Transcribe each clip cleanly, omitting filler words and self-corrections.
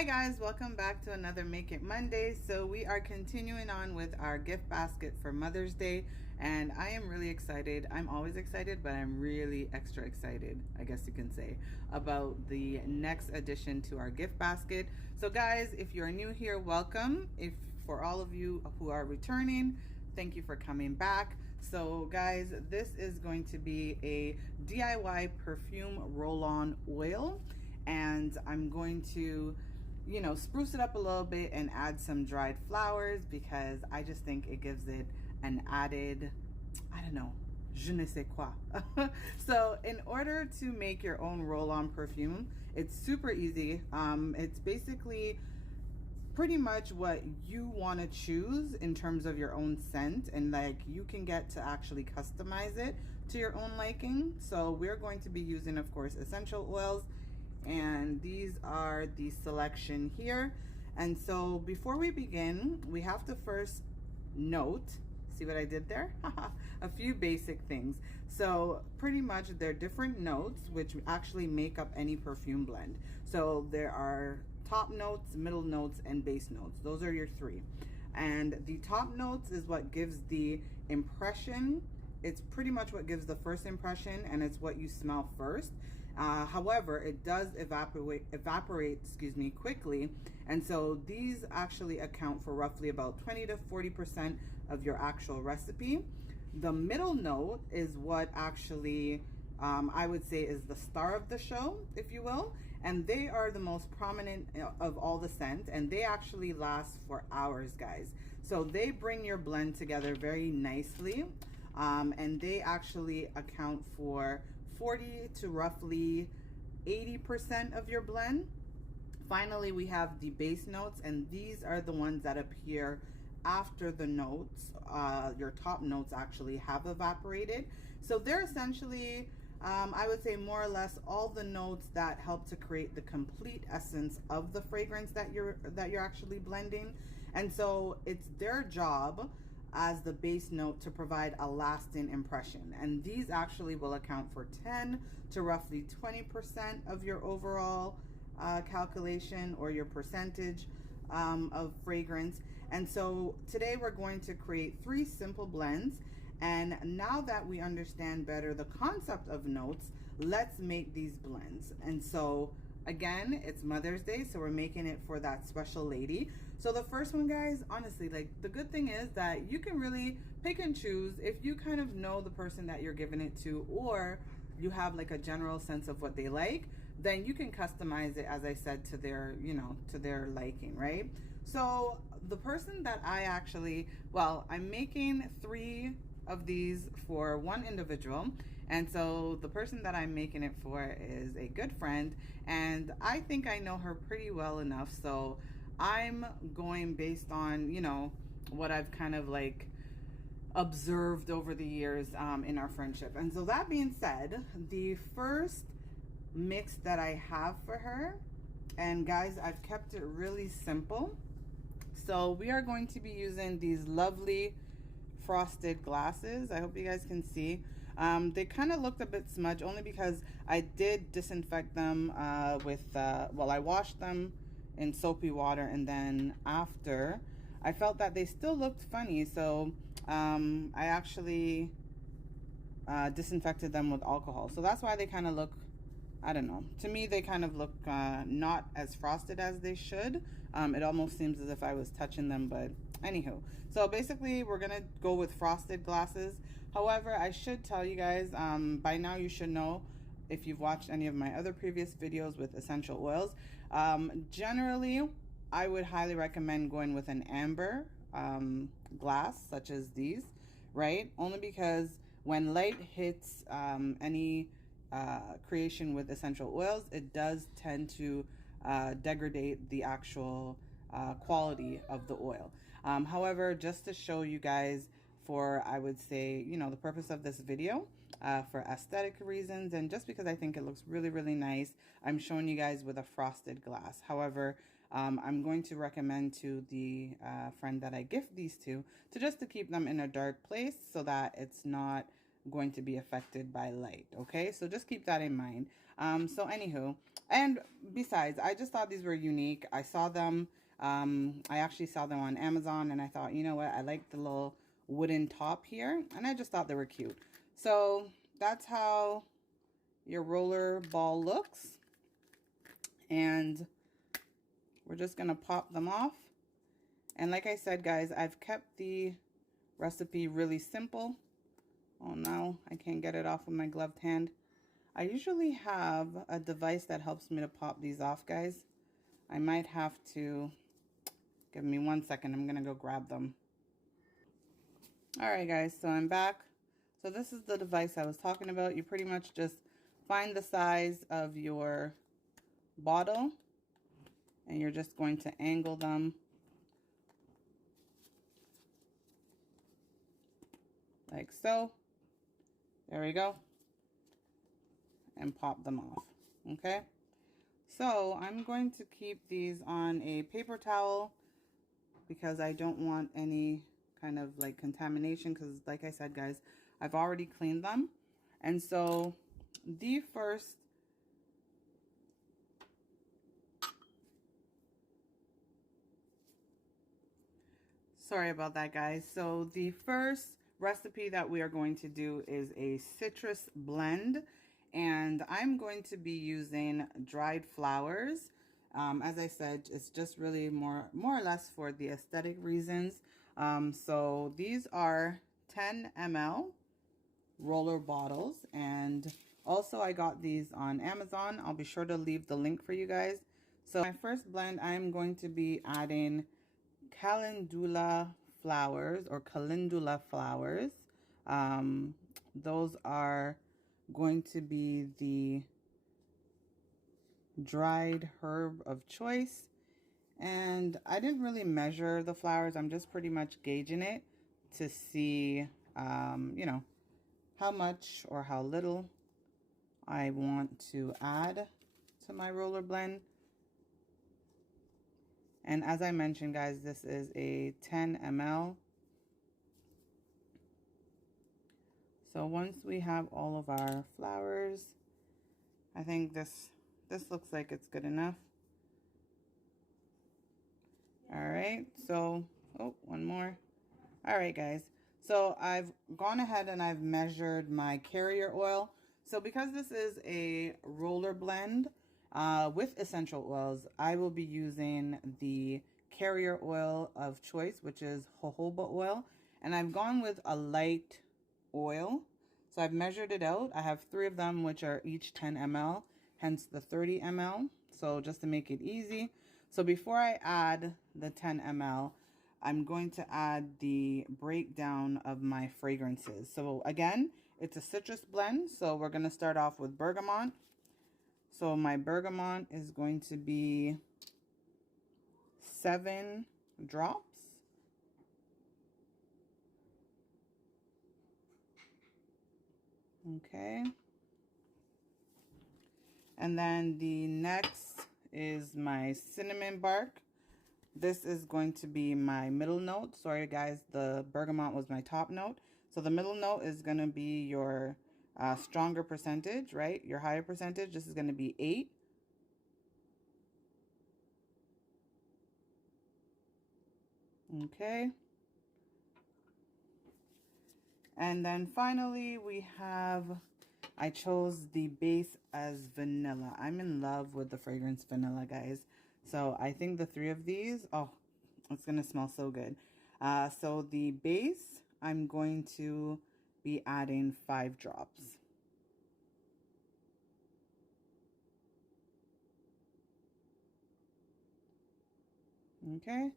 Hi guys, welcome back to another Make It Monday. So we are continuing on with our gift basket for Mother's Day, and I am really excited. I'm always excited, but I'm really extra excited, I guess you can say, about the next addition to our gift basket. So guys, if you're new here, welcome. If for all of you who are returning, thank you for coming back. So guys, this is going to be a DIY perfume roll-on oil, and I'm going to spruce it up a little bit and add some dried flowers because I just think it gives it an added, I don't know, je ne sais quoi. So in order to make your own roll-on perfume, it's super easy. It's basically pretty much what you want to choose in terms of your own scent, and like you can get to actually customize it to your own liking. So we're going to be using, of course, essential oils, and these are the selection here. And so before we begin, we have to first note, see what I did there? A few basic things. So pretty much they're different notes which actually make up any perfume blend. So there are top notes, middle notes, and base notes. Those are your three. And the top notes is what gives the impression. It's pretty much what gives the first impression, and it's what you smell first. However, it does evaporate quickly, and so these actually account for roughly about 20 to 40% of your actual recipe. The middle note is what actually I would say is the star of the show, if you will, and they are the most prominent of all the scents, and they actually last for hours, guys. So they bring your blend together very nicely. And they actually account for 40 to roughly 80% of your blend. Finally, we have the base notes, and these are the ones that appear after the notes. Your top notes actually have evaporated. So they're essentially, I would say, more or less all the notes that help to create the complete essence of the fragrance that you're actually blending. And so it's their job as the base note to provide a lasting impression, and these actually will account for 10 to roughly 20% of your overall calculation, or your percentage of fragrance. And so today we're going to create 3 simple blends, and now that we understand better the concept of notes, let's make these blends. And so again, it's Mother's Day, so we're making it for that special lady. So the first one, guys, honestly, like, the good thing is that you can really pick and choose if you kind of know the person that you're giving it to, or you have like a general sense of what they like, then you can customize it, as I said, to their, to their liking, right? So the person that I actually, well, I'm making 3 of these for one individual, and so the person that I'm making it for is a good friend, and I think I know her pretty well enough, so I'm going based on what I've kind of like observed over the years in our friendship. And so that being said, the first mix that I have for her, and guys, I've kept it really simple, so we are going to be using these lovely frosted glasses. I hope you guys can see. They kind of looked a bit smudged, only because I did disinfect them with well, I washed them in soapy water, and then after I felt that they still looked funny, so I actually disinfected them with alcohol. So that's why they kind of look, I don't know, to me they kind of look not as frosted as they should. It almost seems as if I was touching them, but anywho. So basically we're gonna go with frosted glasses. However, I should tell you guys, by now you should know, if you've watched any of my other previous videos with essential oils, generally I would highly recommend going with an amber glass, such as these, right? Only because when light hits any creation with essential oils, it does tend to degrade the actual quality of the oil. However, just to show you guys, for, I would say, the purpose of this video, for aesthetic reasons, and just because I think it looks really, really nice, I'm showing you guys with a frosted glass. However, I'm going to recommend to the friend that I gift these to just to keep them in a dark place, so that it's not going to be affected by light. Okay, so just keep that in mind. So anywho, and besides, I just thought these were unique. I saw them, I actually saw them on Amazon, and I thought, you know what, I like the little wooden top here, and I just thought they were cute. So that's how your roller ball looks, and we're just gonna pop them off. And like I said, guys, I've kept the recipe really simple. Oh no, I can't get it off with my gloved hand. I usually have a device that helps me to pop these off, guys. I might have to, give me 1 second, I'm gonna go grab them. All right, guys, so I'm back. So this is the device I was talking about. You pretty much just find the size of your bottle, and you're just going to angle them like so. There we go. And pop them off. Okay. So I'm going to keep these on a paper towel because I don't want any kind of like contamination, because like I said, guys, I've already cleaned them. And so the first sorry about that, guys. So the first recipe that we are going to do is a citrus blend, and I'm going to be using dried flowers. As I said, it's just really more or less for the aesthetic reasons. So these are 10 ml roller bottles, and also I got these on Amazon. I'll be sure to leave the link for you guys. So my first blend, I'm going to be adding Calendula flowers, or Calendula flowers. Those are going to be the dried herb of choice. And I didn't really measure the flowers. I'm just pretty much gauging it to see, you know, how much or how little I want to add to my roller blend. And as I mentioned, guys, this is a 10 ml. So once we have all of our flowers, I think this looks like it's good enough. All right, so, oh, one more. All right, guys. So I've gone ahead and I've measured my carrier oil. So because this is a roller blend with essential oils, I will be using the carrier oil of choice, which is jojoba oil. And I've gone with a light oil. So I've measured it out. I have 3 of them, which are each 10 ml, hence the 30 ml. So just to make it easy. So before I add the 10 ml, I'm going to add the breakdown of my fragrances. So again, it's a citrus blend. So we're going to start off with bergamot. So my bergamot is going to be 7 drops. Okay. And then the next is my cinnamon bark. This is going to be my middle note. Sorry, guys, the bergamot was my top note. So the middle note is going to be your stronger percentage, right? Your higher percentage. This is going to be 8. Okay. And then finally we have, I chose the base as vanilla. I'm in love with the fragrance vanilla, guys. So I think the 3 of these, oh, it's going to smell so good. So the base, I'm going to be adding 5 drops. Okay.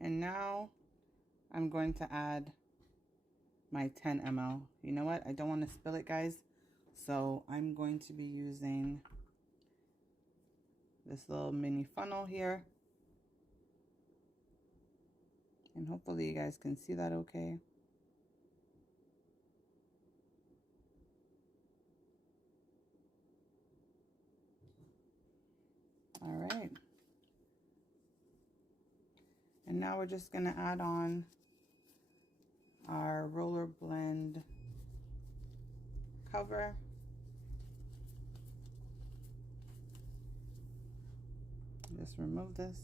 And now I'm going to add my 10 ml. You know what? I don't want to spill it, guys. So I'm going to be using this little mini funnel here. And hopefully you guys can see that okay. All right. And now we're just going to add on our Roller Blend cover. Just remove this.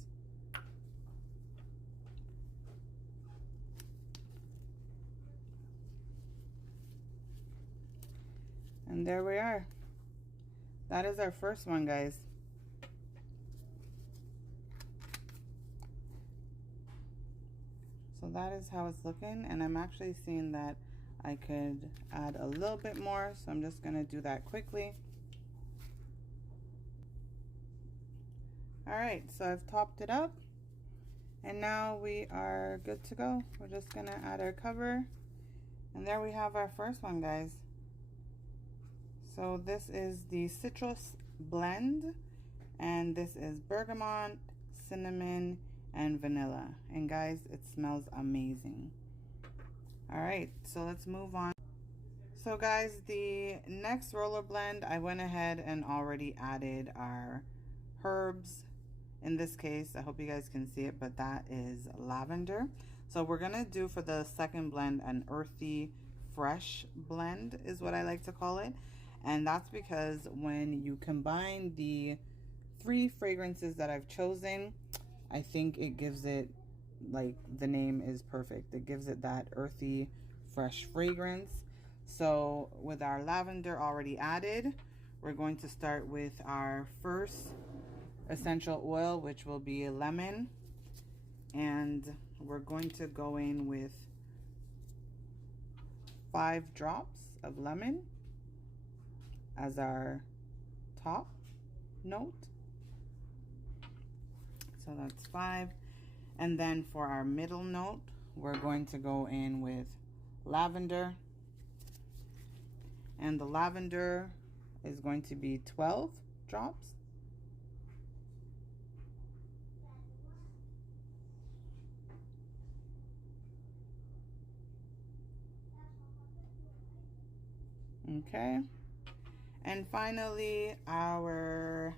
And there we are. That is our first one, guys. So that is how it's looking, and I'm actually seeing that I could add a little bit more, so I'm just gonna do that quickly. All right, so I've topped it up, and now we are good to go. We're just gonna add our cover, and there we have our first one, guys. So this is the citrus blend, and this is bergamot, cinnamon, and vanilla. And guys, it smells amazing. All right, so let's move on. So guys, the next roller blend, I went ahead and already added our herbs. In this case, I hope you guys can see it, but that is lavender. So we're gonna do for the second blend an earthy fresh blend is what I like to call it. And that's because when you combine the 3 fragrances that I've chosen, I think it gives it, like the name is perfect. It gives it that earthy fresh fragrance. So with our lavender already added, we're going to start with our first essential oil, which will be lemon. And we're going to go in with 5 drops of lemon as our top note. So that's 5. And then for our middle note, we're going to go in with lavender. And the lavender is going to be 12 drops. Okay. And finally, our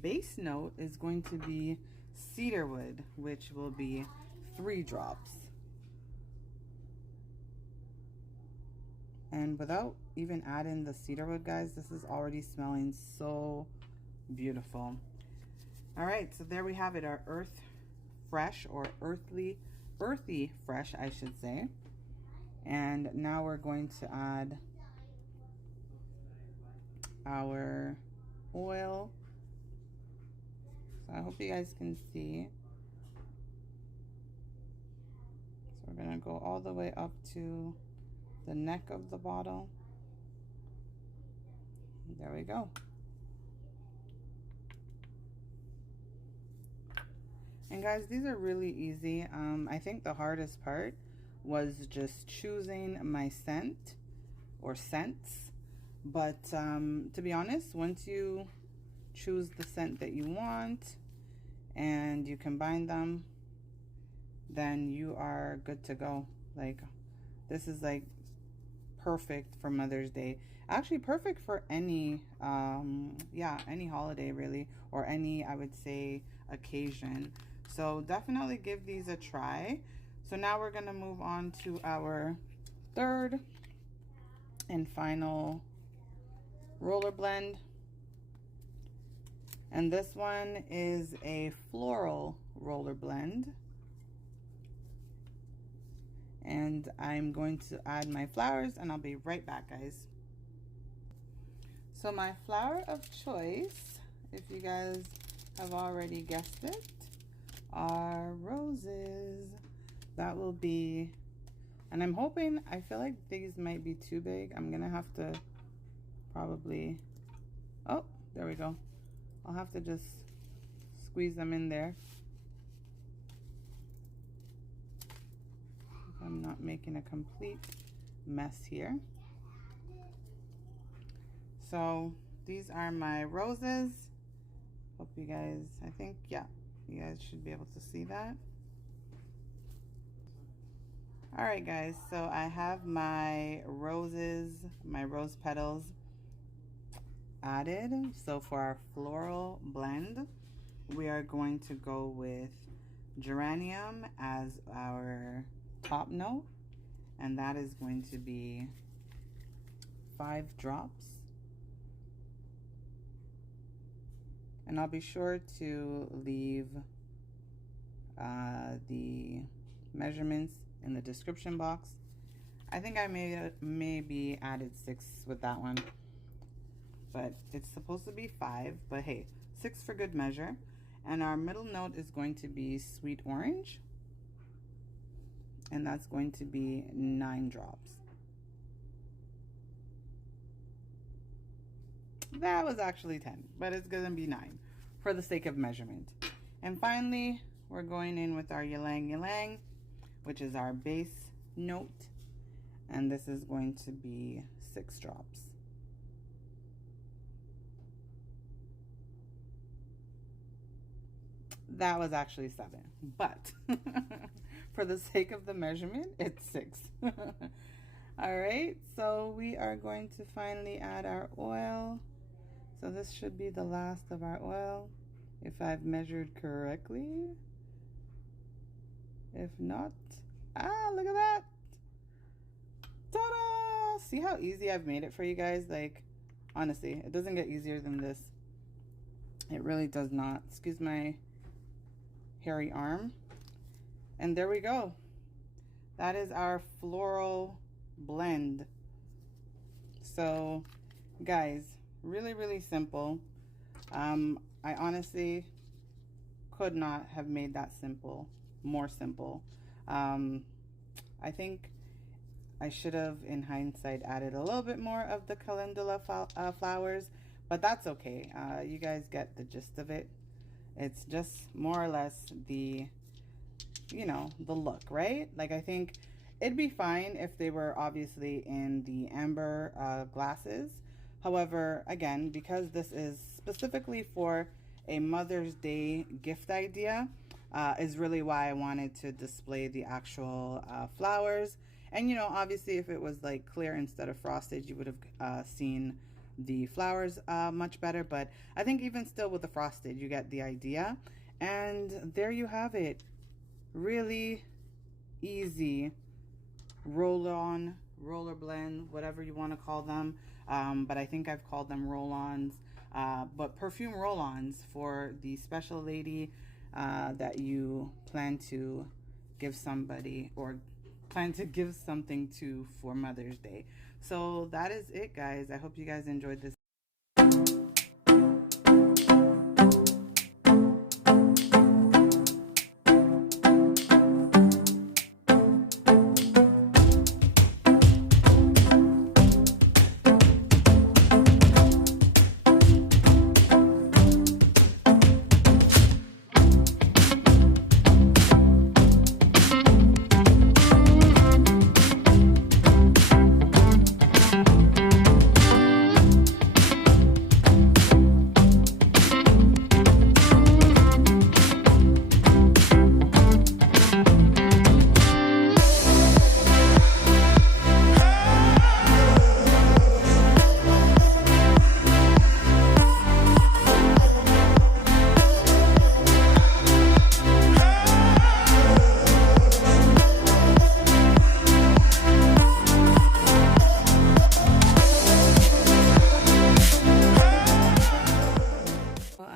base note is going to be cedarwood, which will be 3 drops. And without even adding the cedarwood, guys, this is already smelling so beautiful. All right, so there we have it, our earth fresh, or earthy fresh, I should say. And now we're going to add our oil. So I hope you guys can see. So we're gonna go all the way up to the neck of the bottle. There we go. And guys, these are really easy. I think the hardest part was just choosing my scent or scents. But to be honest, once you choose the scent that you want and you combine them, then you are good to go. Like, this is like perfect for Mother's Day. Actually perfect for any any holiday really, or any, I would say, occasion. So definitely give these a try. So now we're gonna move on to our third and final roller blend, and this one is a floral roller blend, and I'm going to add my flowers, and I'll be right back, guys. So my flower of choice, if you guys have already guessed it, are roses. That will be, and I'm hoping, I feel like these might be too big. I'm gonna have to probably, oh, there we go. I'll have to just squeeze them in there. If I'm not making a complete mess here. So these are my roses. Hope you guys, I think, yeah, you guys should be able to see that. All right, guys, so I have my roses, my rose petals added. So for our floral blend, we are going to go with geranium as our top note, and that is going to be 5 drops. And I'll be sure to leave the measurements in the description box. I think I maybe added 6 with that one, but it's supposed to be 5, but hey, 6 for good measure. And our middle note is going to be sweet orange, and that's going to be 9 drops. That was actually 10, but it's gonna be 9 for the sake of measurement. And finally, we're going in with our Ylang Ylang, which is our base note, and this is going to be 6 drops. That was actually 7, but for the sake of the measurement, it's 6. All right, so we are going to finally add our oil. So this should be the last of our oil, if I've measured correctly. If not, look at that. Ta-da! See how easy I've made it for you guys? Like, honestly, it doesn't get easier than this. It really does not. Excuse my hairy arm. And there we go. That is our floral blend. So, guys, really, really simple. I honestly could not have made that more simple. I think I should have, in hindsight, added a little bit more of the Calendula flowers, but that's okay. You guys get the gist of it. It's just more or less the, you know, the look, right? Like, I think it'd be fine if they were obviously in the amber glasses. However, again, because this is specifically for a Mother's Day gift idea, is really why I wanted to display the actual flowers. And, you know, obviously if it was like clear instead of frosted, you would have seen the flowers much better. But I think even still with the frosted, you get the idea. And there you have it. Really easy roller blend, whatever you want to call them. But I think I've called them roll-ons. But perfume roll-ons for the special lady that you plan to give somebody or plan to give something to for Mother's Day. So that is it, guys. I hope you guys enjoyed this.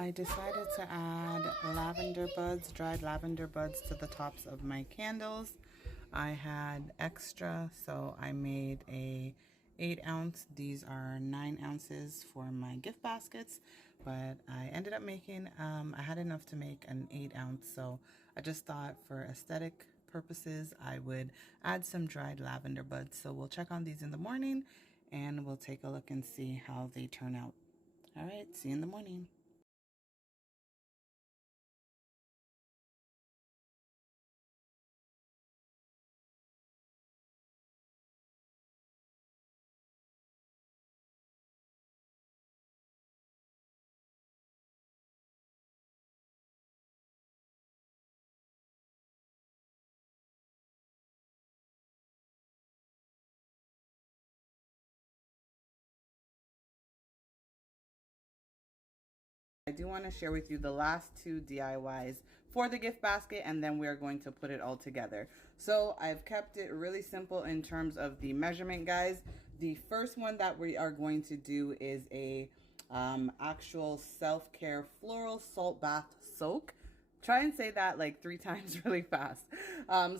I decided to add lavender buds, dried lavender buds to the tops of my candles. I had extra, so I made a 8-ounce. These are 9 ounces for my gift baskets, but I ended up making, I had enough to make an 8-ounce, so I just thought for aesthetic purposes, I would add some dried lavender buds. So we'll check on these in the morning and we'll take a look and see how they turn out. All right, see you in the morning. do want to share with you the last 2 DIYs for the gift basket, and then we are going to put it all together. So I've kept it really simple in terms of the measurement, guys. The first one that we are going to do is a actual self-care floral salt bath soak. Try and say that like 3 times really fast.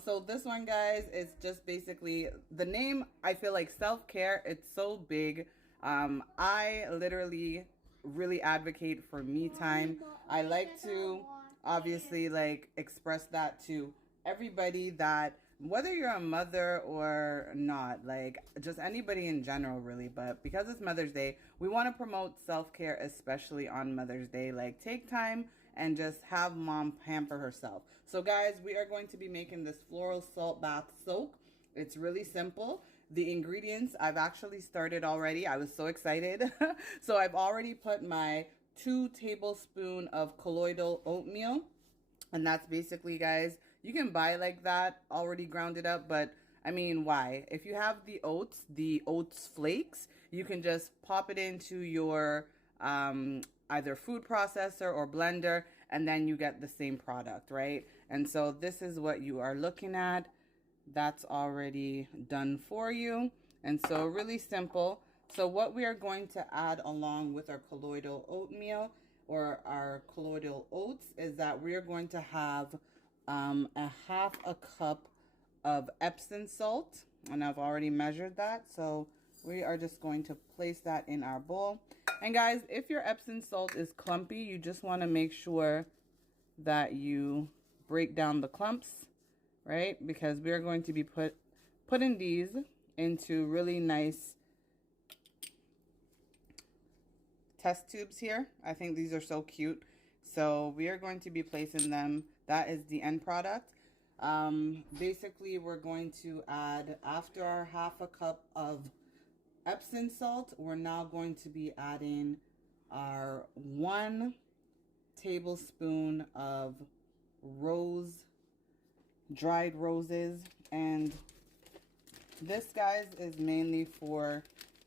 So this one, guys, is just basically the name. I feel like self-care, it's so big. I literally really advocate for me time. I like to obviously like express that to everybody, that whether you're a mother or not, like just anybody in general really, but because it's Mother's Day, we want to promote self-care, especially on Mother's Day. Like, take time and just have mom pamper herself. So guys, we are going to be making this floral salt bath soak. It's really simple. The ingredients, I've actually started already. I was so excited. So I've already put my 2 tablespoons of colloidal oatmeal, and that's basically, guys, you can buy like that already grounded up, but I mean, why? If you have the oats flakes, you can just pop it into your either food processor or blender, and then you get the same product, right? And so this is what you are looking at. That's already done for you. And so really simple. So what we are going to add along with our colloidal oatmeal or our colloidal oats is that we are going to have a half a cup of Epson salt, and I've already measured that, so we are just going to place that in our bowl. And guys, if your Epson salt is clumpy, you just want to make sure that you break down the clumps, right? Because we are going to be putting these into really nice test tubes here. I think these are so cute. So we are going to be placing them. That is the end product. Basically, we're going to add, after our half a cup of Epsom salt, we're now going to be adding our 1 tablespoon of dried roses. And this, guys, is mainly for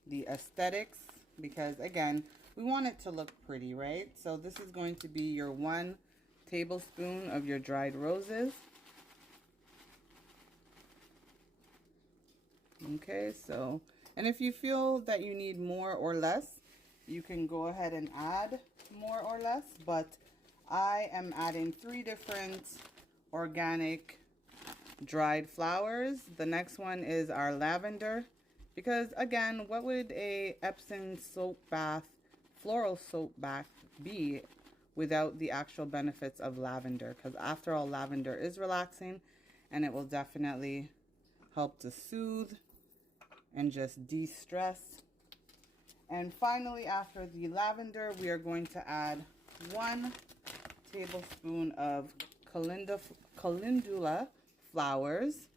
the aesthetics, because again, we want it to look pretty, right? So this is going to be your 1 tablespoon of your dried roses. Okay, so, and if you feel that you need more or less, you can go ahead and add more or less, but I am adding 3 different organic dried flowers. The next one is our lavender, because again, what would a Epsom floral soap bath be without the actual benefits of lavender? Because after all, lavender is relaxing, and it will definitely help to soothe and just de-stress. And finally, after the lavender, we are going to add 1 tablespoon of calendula flowers.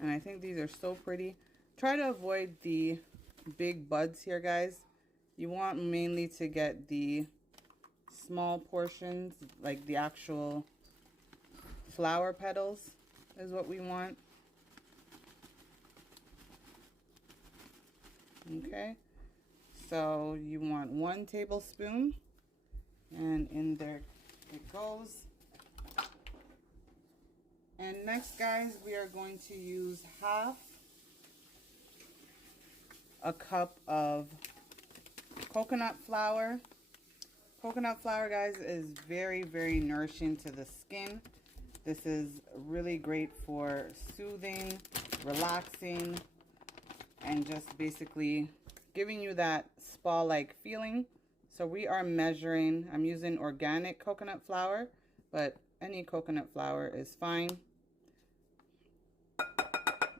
And I think these are so pretty. Try to avoid the big buds here, guys. You want mainly to get the small portions, like the actual flower petals is what we want. Okay, so you want 1 tablespoon, and in there it goes. And next, guys, we are going to use half a cup of coconut flour. Coconut flour, guys, is very, very nourishing to the skin. This is really great for soothing, relaxing, and just basically giving you that spa-like feeling. So we are measuring, I'm using organic coconut flour, but any coconut flour is fine.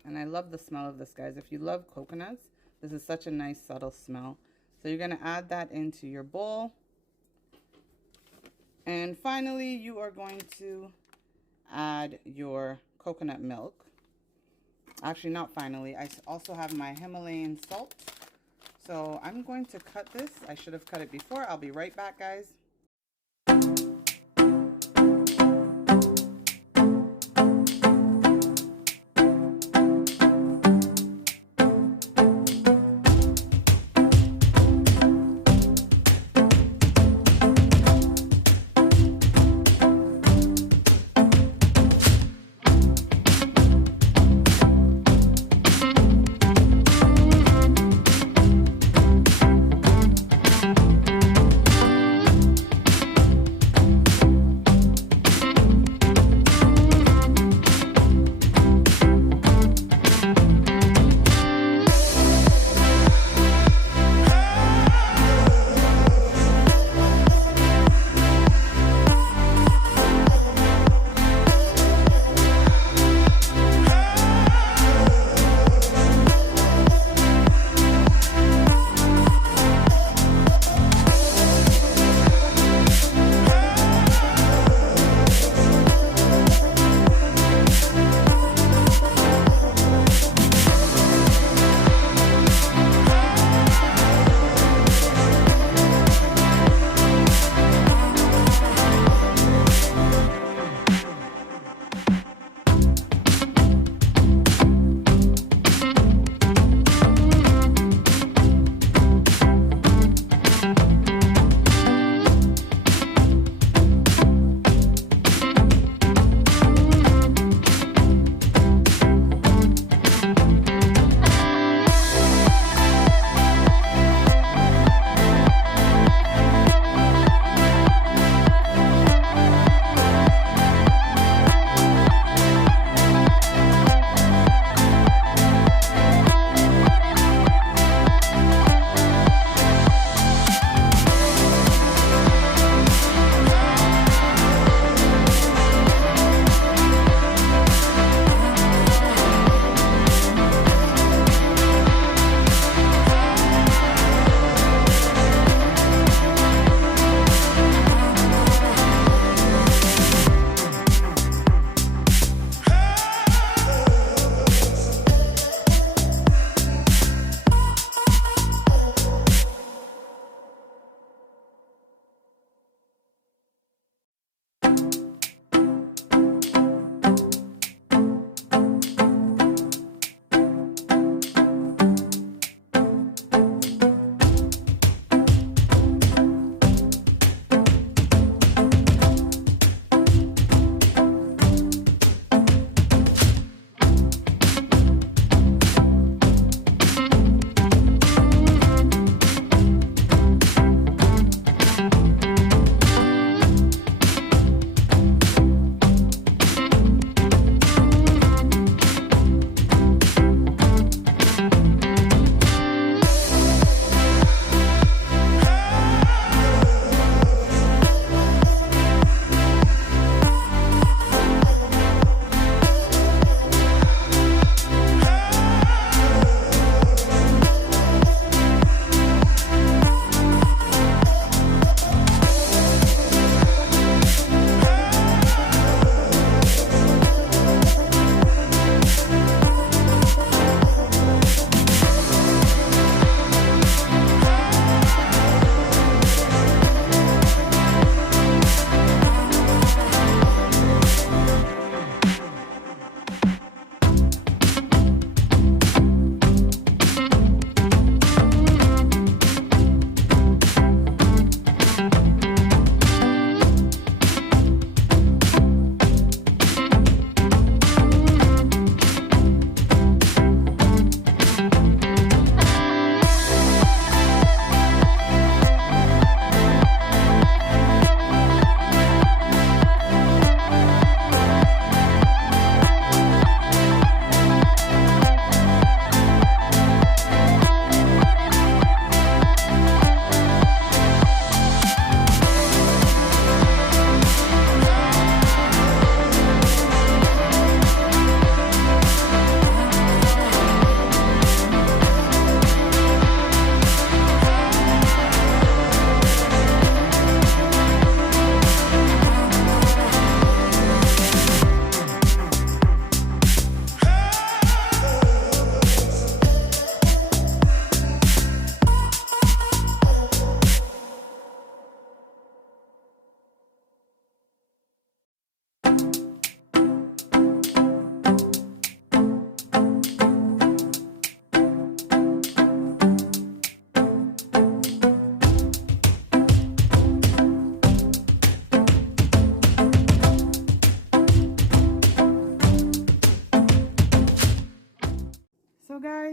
And I love the smell of this, guys. If you love coconuts, this is such a nice subtle smell. So you're gonna add that into your bowl. And finally, you are going to add your coconut milk. Actually, not finally. I also have my Himalayan salt. So I'm going to cut this. I should have cut it before. I'll be right back, guys.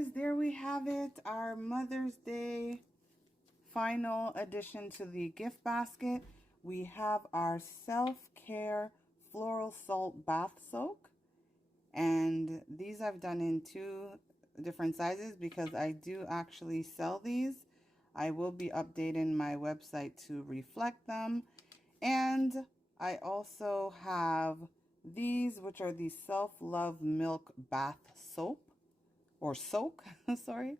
guys, there we have it, our Mother's Day final addition to the gift basket. We have our self-care floral salt bath soak, and these I've done in 2 different sizes because I do actually sell these. I will be updating my website to reflect them. And I also have these, which are the self-love milk bath soap, or soak, sorry.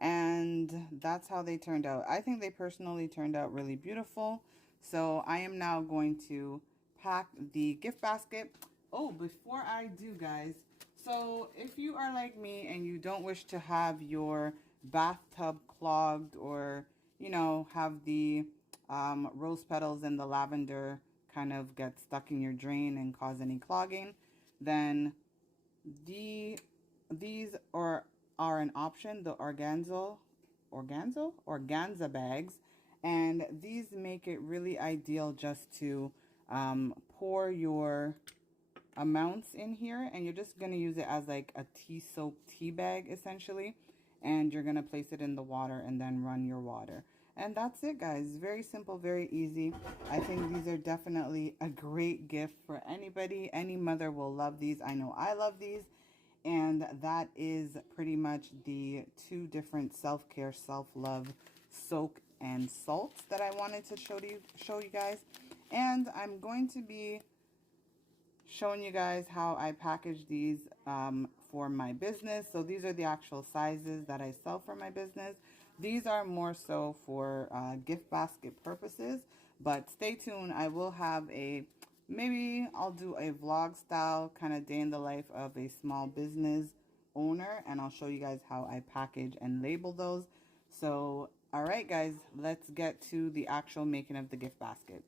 And that's how they turned out. I think they personally turned out really beautiful. So I am now going to pack the gift basket. Oh, before I do, guys, so if you are like me and you don't wish to have your bathtub clogged, or, you know, have the rose petals and the lavender kind of get stuck in your drain and cause any clogging, then these are an option, the Organza bags, and these make it really ideal just to pour your amounts in here, and you're just going to use it as like a soap tea bag essentially, and you're going to place it in the water and then run your water. And that's it, guys. Very simple, very easy. I think these are definitely a great gift for anybody. Any mother will love these. I know I love these. And that is pretty much the 2 different self-care, self-love soak and salts that I wanted to show you guys. And I'm going to be showing you guys how I package these for my business. So these are the actual sizes that I sell for my business. These are more so for gift basket purposes, but stay tuned. I will have maybe I'll do a vlog style kind of day in the life of a small business owner, and I'll show you guys how I package and label those. So, all right, guys, let's get to the actual making of the gift basket.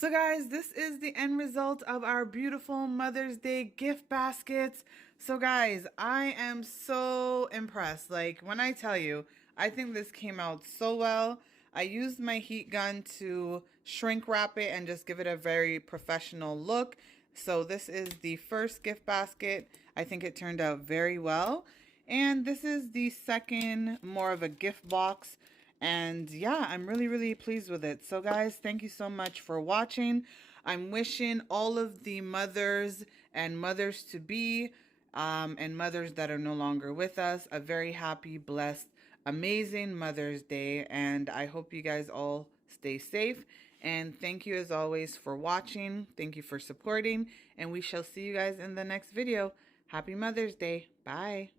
So guys, this is the end result of our beautiful Mother's Day gift baskets. So guys, I am so impressed. Like, when I tell you, I think this came out so well. I used my heat gun to shrink wrap it and just give it a very professional look. So this is the first gift basket. I think it turned out very well. And this is the second, more of a gift box. And yeah, I'm really pleased with it. So guys, thank you so much for watching. I'm wishing all of the mothers and mothers to be and mothers that are no longer with us, a very happy, blessed, amazing Mother's Day. And I hope you guys all stay safe. And thank you as always for watching. Thank you for supporting. And we shall see you guys in the next video. Happy Mother's Day. Bye.